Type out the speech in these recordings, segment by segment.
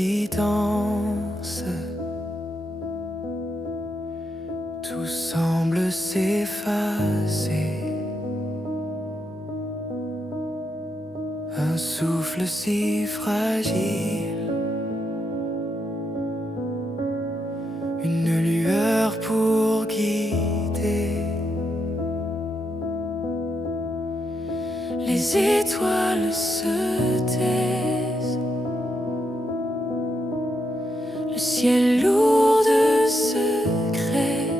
qui danse. Tout semble s'effacer. Un souffle si fragile, une lueur pour guider. Les étoiles se taisent, le ciel lourd de secrets.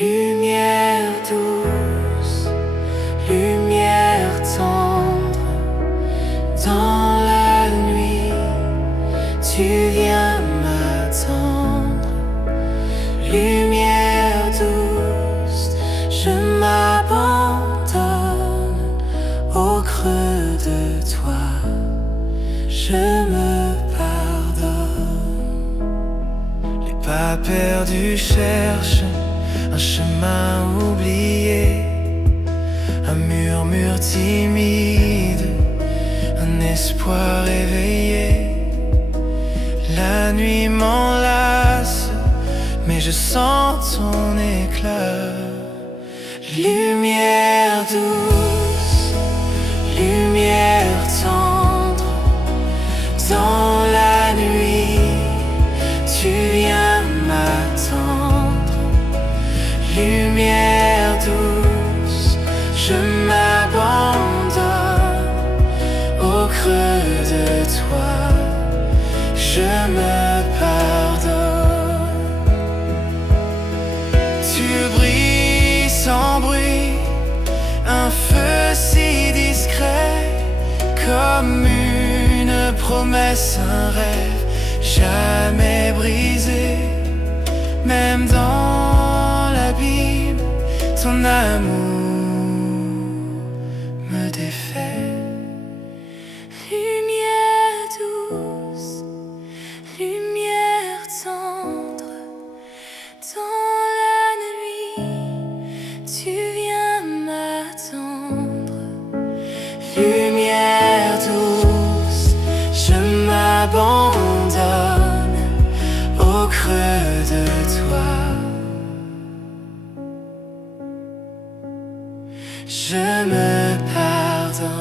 Lumière douce, lumière tendre, dans la nuit, tu viens m'attendre. Lumière douce, je m'abandonne au creux de toi, je me pardonne. Les pas perdus cherchent un chemin oublié, un murmure timide, un espoir éveillé. La nuit m'enlace, mais je sens ton éclat. Lumière douce, lumière tendre, dans la nuit, tu viens m'attendre. Lumière douce, je m'abandonne au creux de toi, je me pardonne. Tu brilles sans bruit, un feu si discret, comme une promesse, un rêve jamais brisé. Même dans l'abîme, ton amour me défait. Lumière douce, lumière tendre, dans la nuit, tu viens m'attendre. Lumière douce, je m'abandonne au creux de toi, je me pardonne.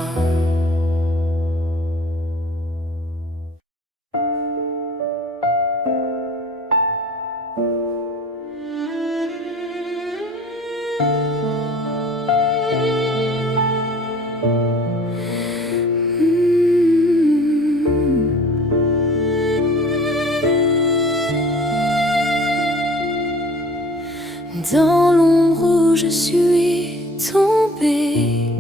Dans l'ombre où je suis tombée,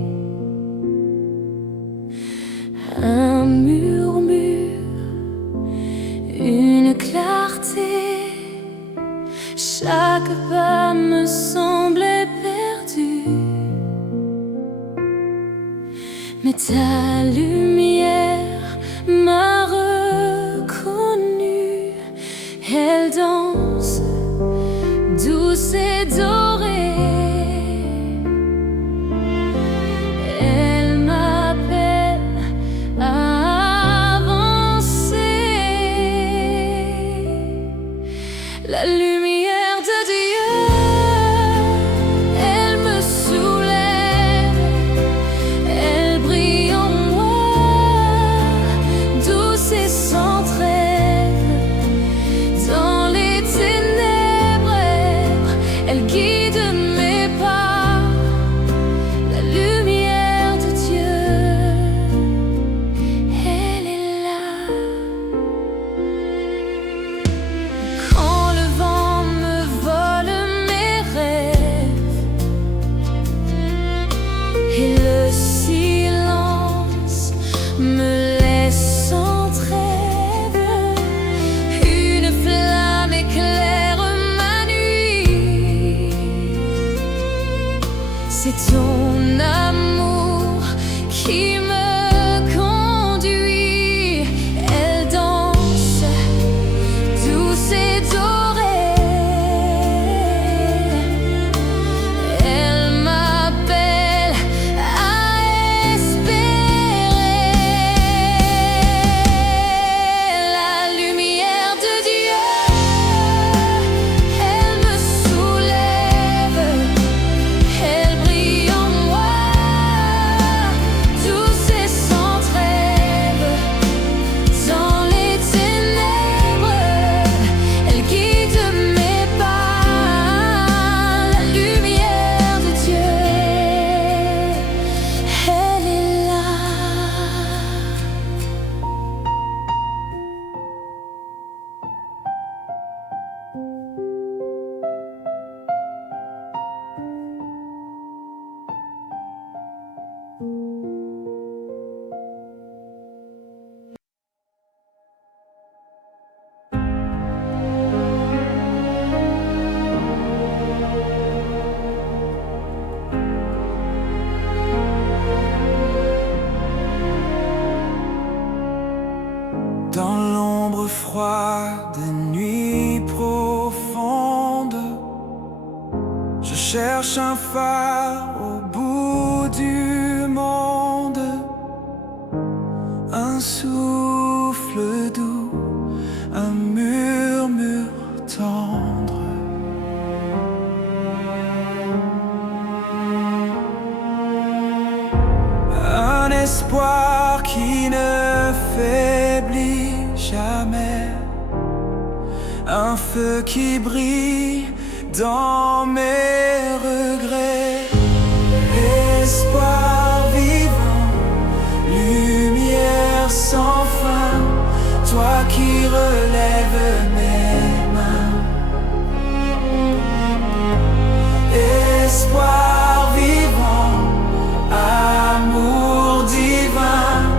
un murmure, une clarté. Chaque pas me semblait perdu, mais ta lumière m'a reconnu. Elle danse douce et dorée, elle m'appelle à avancer. La lumière de Dieu, elle me soulève, elle brille en moi, douce et sans trêve. Dans les ténèbres, elle guide mes pas. La lumière de Dieu, elle est là. Quand le vent me vole mes rêves et le silence me laisse sans trêve, une flamme éclaire ma nuit. C'est ton amour qui me conduit. Elle danse douce et dorée, elle m'appelle à espérer. La lumière de Dieu, elle me soulève, elle brille en moi, douce et sans trêve. Dans les ténèbres, elle guide mes pas. La lumière de Dieu, elle est là. Quand le vent me vole mes rêves et le silence me laisse sans trêve, une flamme éclaire ma nuit. C'est ton amour qui me conduit. Elle danse douce et dorée, elle m'appelle à espérer. Dans l'ombre froide des nuits profondes, je cherche un phare au bout du monde, un souffle doux, un murmure tendre. Un espoir qui ne faiblit jamais, un feu qui brille dans mes regrets. Espoir vivant, lumière sans fin, toi qui relèves mes mains. Espoir vivant, amour divin,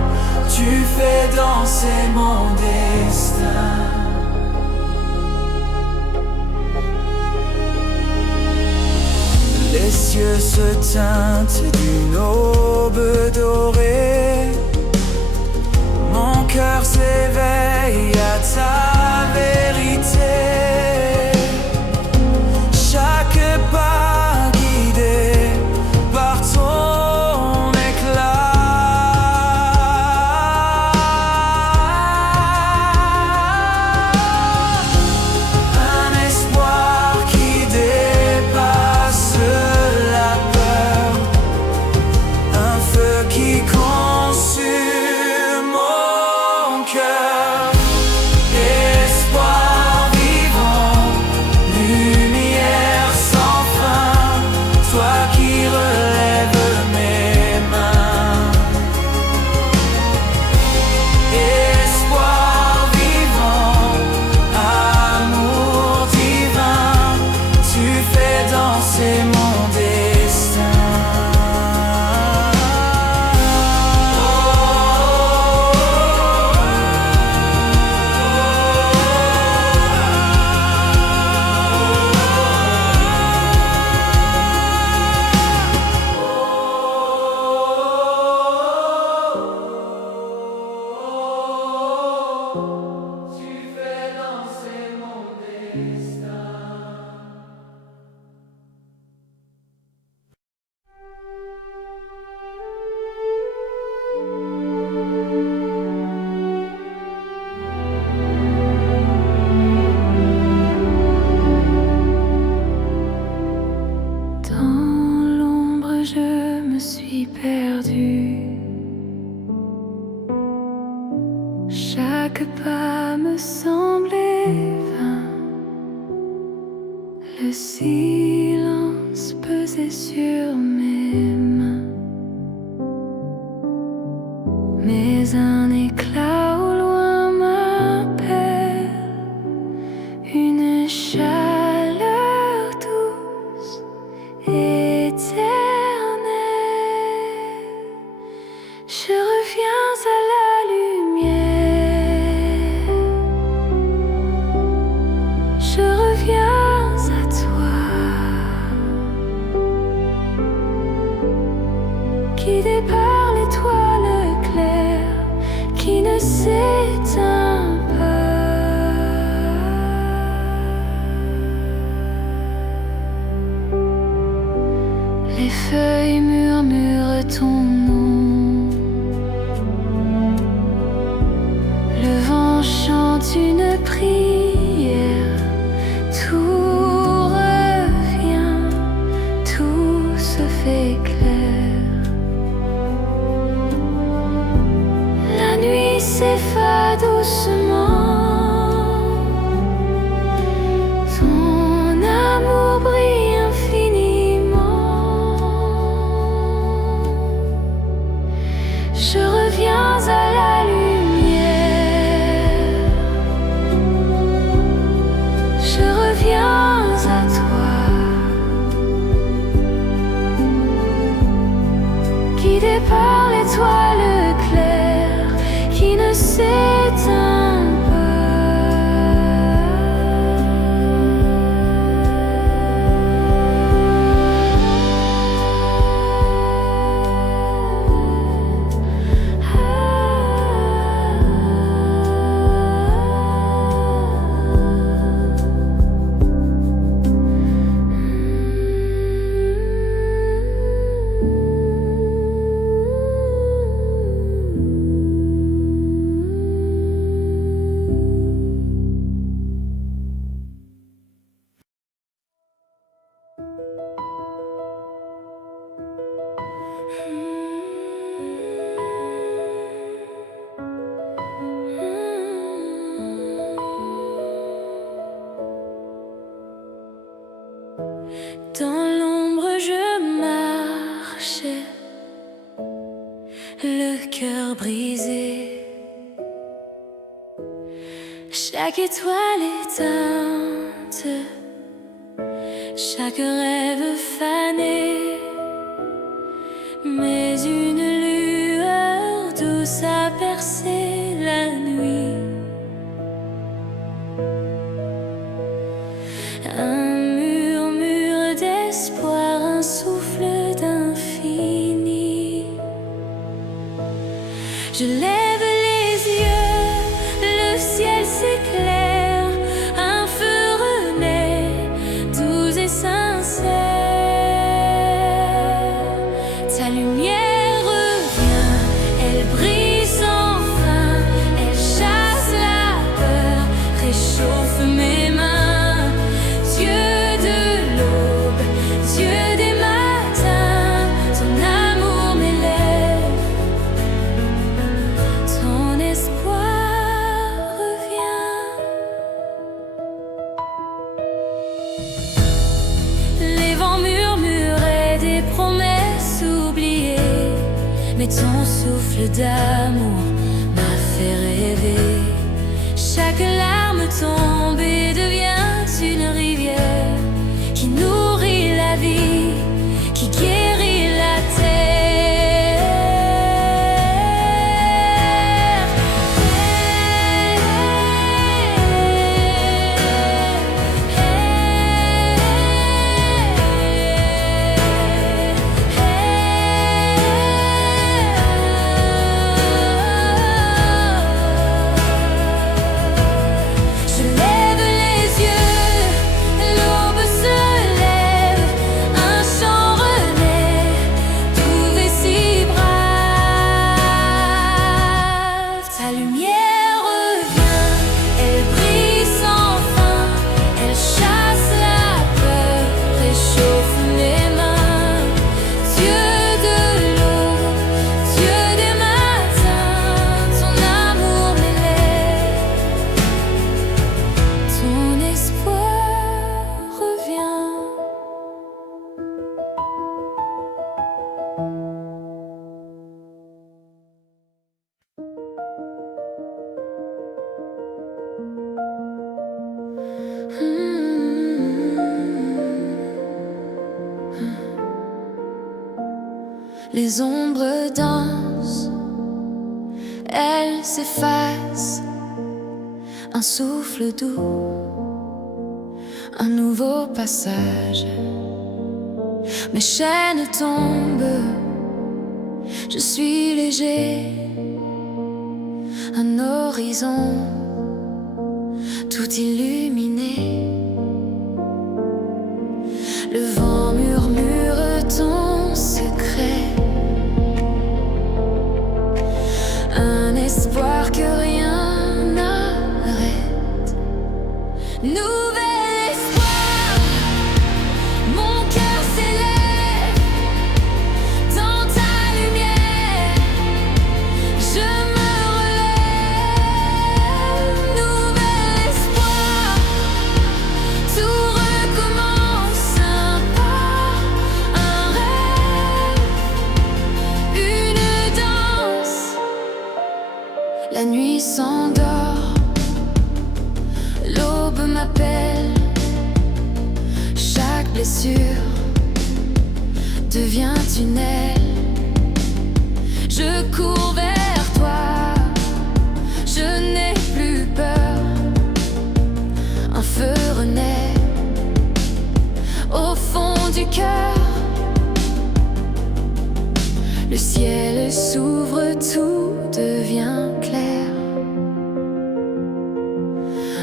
tu fais danser mon destin. Les cieux se teintent d'une aube dorée, mon cœur s'éveille à ta vérité. Chaque pas guidé par ton éclat. Un espoir qui dépasse la peur, un feu qui consume mon cœur. Espoir vivant, lumière sans fin, toi qui relèves mes mains. Espoir vivant, amour divin, tu fais danser mon destin. Tu fais danser mon destin. Dans l'ombre, je me suis perdue. Chaque pas me semblait vain. Le silence pesait sur mes mains. Mais un éclat au loin m'appelle, une chaleur douce, éternelle. Je reviens à la lumière, je reviens à toi, guidé par l'étoile claire qui ne s'éteint pas. Les feuilles murmurent ton nom, le vent chante une prière, tout revient, tout se fait clair. La nuit s'efface doucement, ton amour brille infiniment. Je reviens à la lumière, je reviens à toi, guidé guidé par l'étoile claire qui ne s'éteint Dans l'ombre je marchais, le cœur brisé, chaque étoile éteinte, chaque rêve fané, mais une lueur douce a percé la nuit. Un murmure d'espoir, un souffle d'infini. Je lève les yeux, le ciel s'éclaire, un feu renaît, doux et sincère. Ta lumière revient, elle brille sans fin, elle chasse la peur, réchauffe mes mains. Dieu de l'aube, Dieu des matins, ton amour m'élève, ton espoir revient. Les vents murmuraient des promesses oubliées, mais ton souffle d'amour m'a fait rêver. Chaque larme tombée devient une rivière qui nourrit la vie, qui guérit la terre. Je lève les yeux, l'aube se lève, un chant renaît, doux et si brave. Ta lumière revient, elle brille sans fin, elle chasse la peur, réchauffe mes mains. Dieu de l'aube, Dieu des matins, ton amour m'élève, ton espoir revient. Les ombres dansent, elles s'effacent, un souffle doux, un nouveau passage. Mes chaînes tombent, je suis léger, un horizon tout illuminé. Le vent murmure ton secret, un espoir que rien n'arrête. Nouvel espoir, mon cœur s'élève dans ta lumière, je me relève. Nouvel espoir, tout recommence, un pas, un rêve, une danse. La nuit s'endort, l'aube m'appelle, chaque blessure devient une aile. Le ciel s'ouvre, tout devient clair.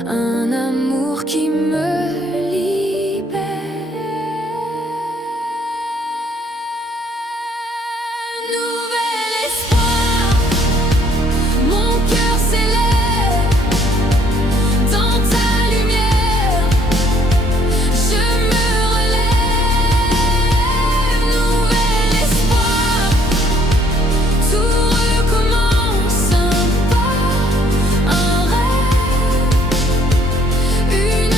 Un amour qui me libère. Nouvel espoir, mon cœur s'élève dans ta lumière. Je me relève. Nouvel espoir, tout recommence. Un pas, un rêve, une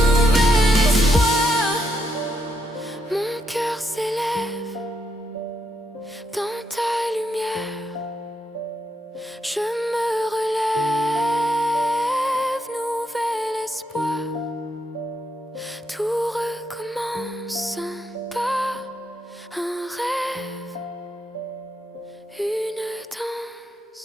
nouvel espoir, mon cœur s'élève dans ta lumière. Je me relève. Nouvel espoir, tout recommence. Un pas, un rêve, une danse.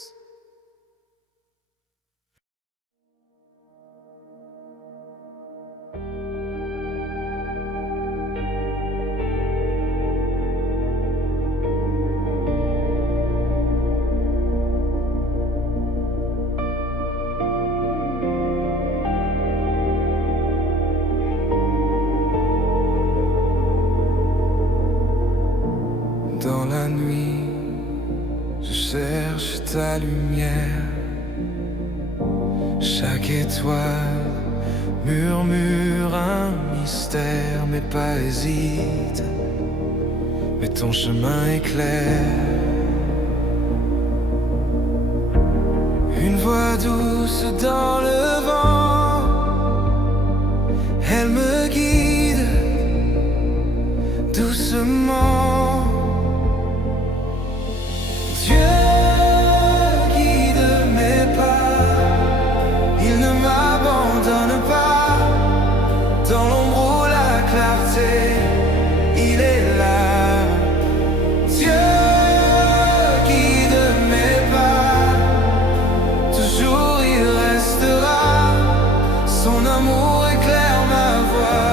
Dans la nuit, je cherche ta lumière. Chaque étoile murmure un mystère, mais pas hésite, mais ton chemin est clair. Une voix douce dans le vent, elle me guide doucement. Dieu guide mes pas, il ne m'abandonne pas. Dans l'ombre ou la clarté, il est là. Dieu guide mes pas, toujours il restera. Son amour éclaire ma voie.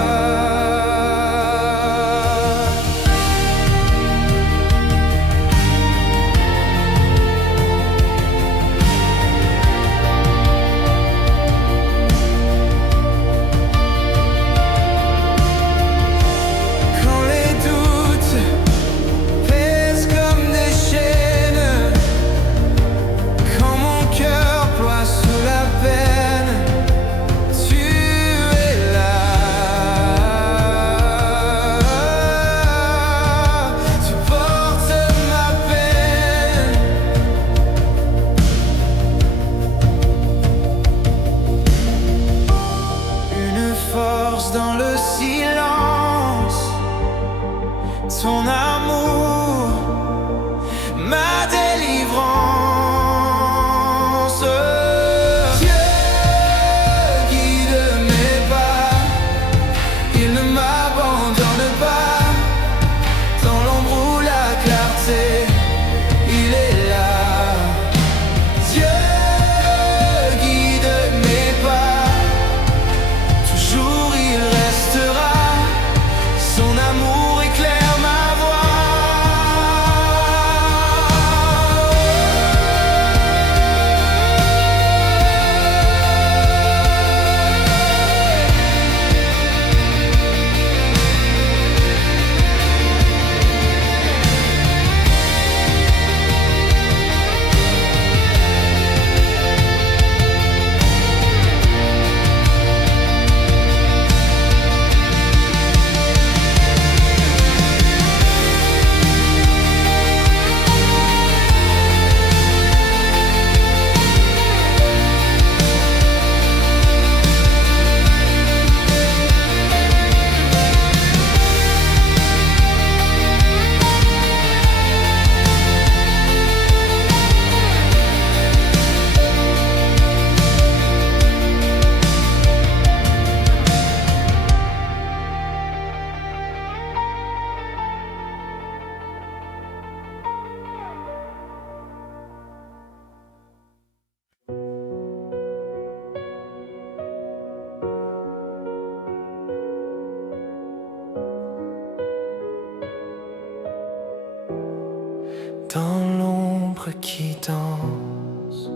dans l'ombre qui danse.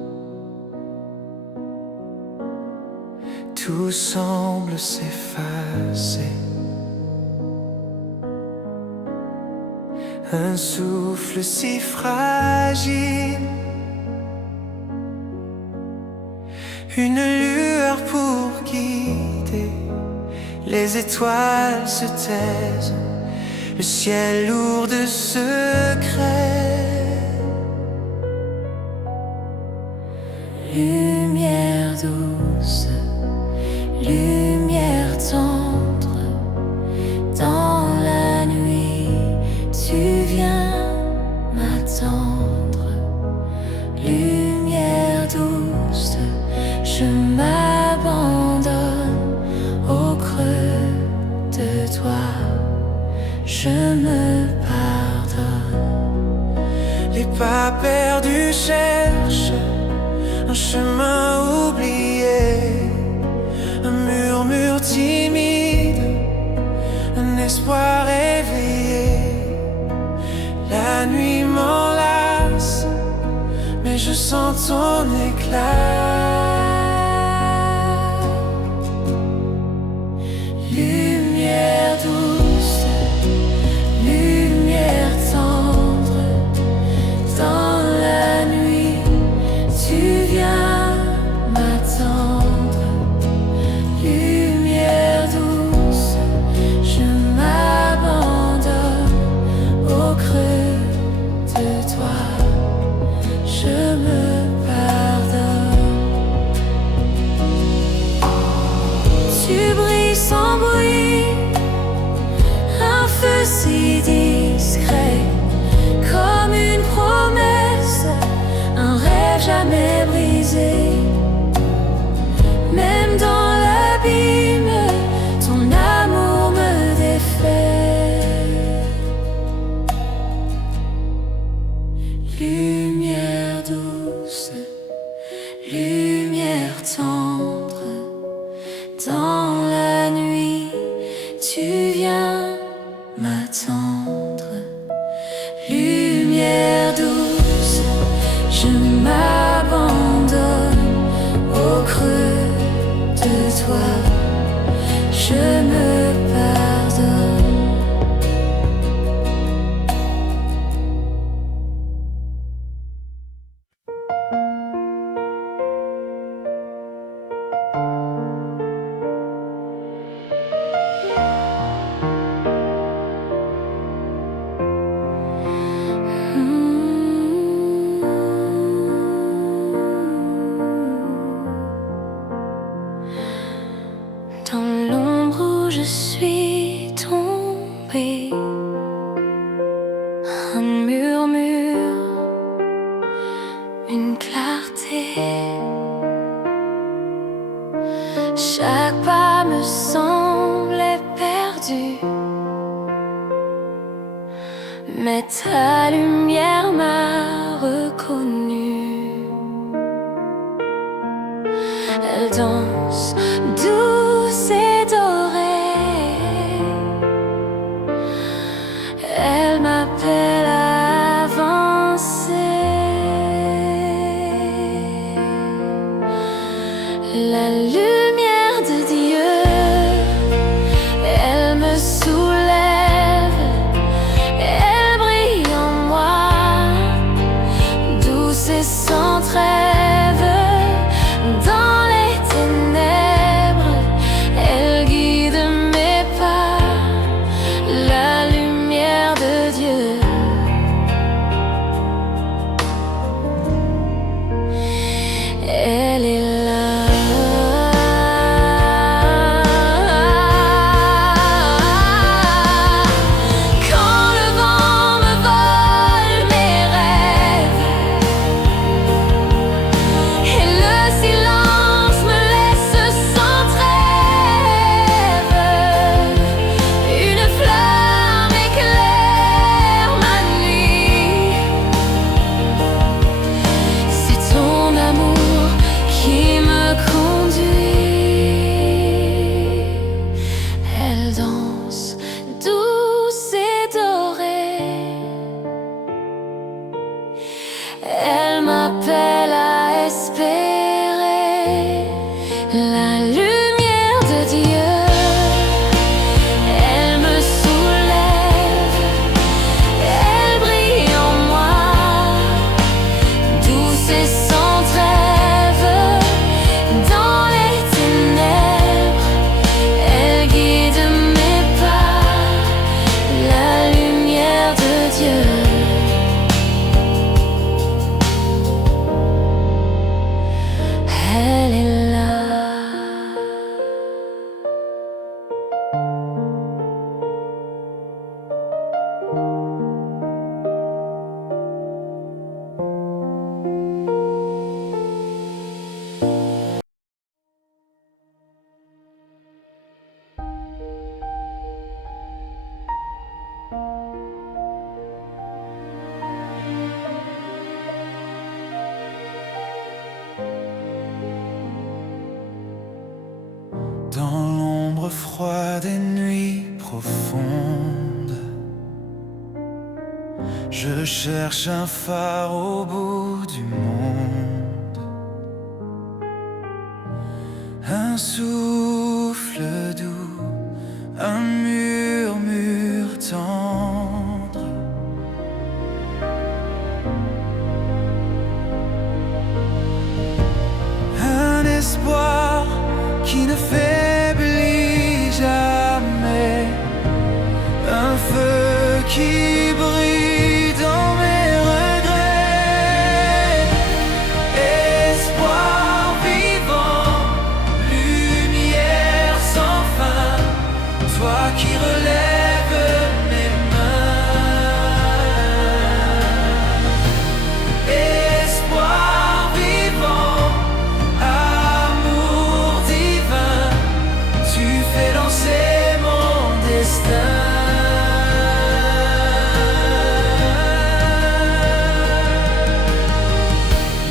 Tout semble s'effacer. Un souffle si fragile, une lueur pour guider. Les étoiles se taisent, le ciel lourd de secrets. Lumière douce, lumière tendre, dans la nuit tu viens m'attendre. Lumière douce, je m'abandonne au creux de toi, je me pardonne. Les pas perdus cherchent un chemin oublié, un murmure timide, un espoir éveillé. La nuit m'enlace, mais je sens ton éclat. Lumière douce, lumière tendre, dans la nuit tu viens m'attendre. Lumière douce, je m'abandonne au creux de toi, je me pardonne. Tu brilles sans bruit, un feu si discret, comme une promesse, un rêve jamais brisé. Même dans l'abîme, ton amour me défait. Lumière douce, lumière tendre, dans la nuit tu viens m'attendre. Lumière douce, je m'abandonne au creux de toi, je me pardonne. des nuits profondes, je cherche un phare au bout du monde, un souffle doux, un murmure tendre. Un espoir qui ne faiblit jamais, un feu qui brille dans mes regrets. Espoir vivant, lumière sans fin, toi qui relèves mes mains. Espoir vivant, amour divin, tu fais danser mon destin.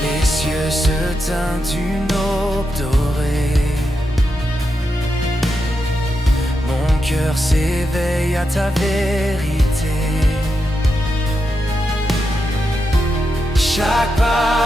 Les cieux se teintent d'une aube dorée, mon cœur s'éveille à ta vérité. Chaque pas